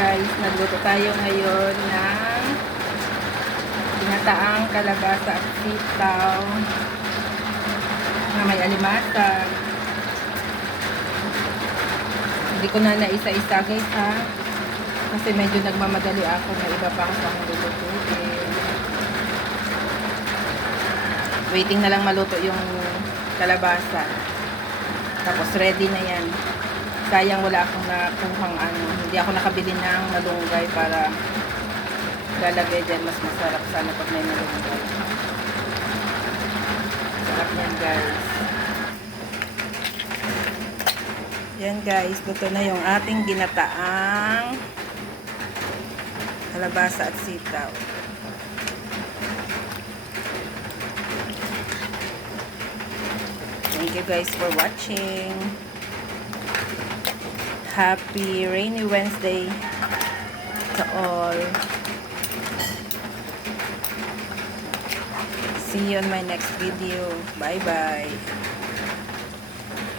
guys, nagluto tayo ngayon ng ginataang kalabasa at sitaw na may alimasag. Hindi ko na naisa-isa guys ha, kasi medyo nagmamadali ako, may iba pa ako akong lulutuin. Waiting na lang maluto yung kalabasa, tapos ready na yan. Sayang wala akong nakuhang hindi ako nakabili ng malunggay para lalagay dyan. Mas masarap sana pag may malunggay. Sarap yan guys. Yan guys, luto na yung ating ginataang kalabasa at sitaw. Thank you guys for watching. Happy rainy Wednesday to all. See you on my next video. Bye bye.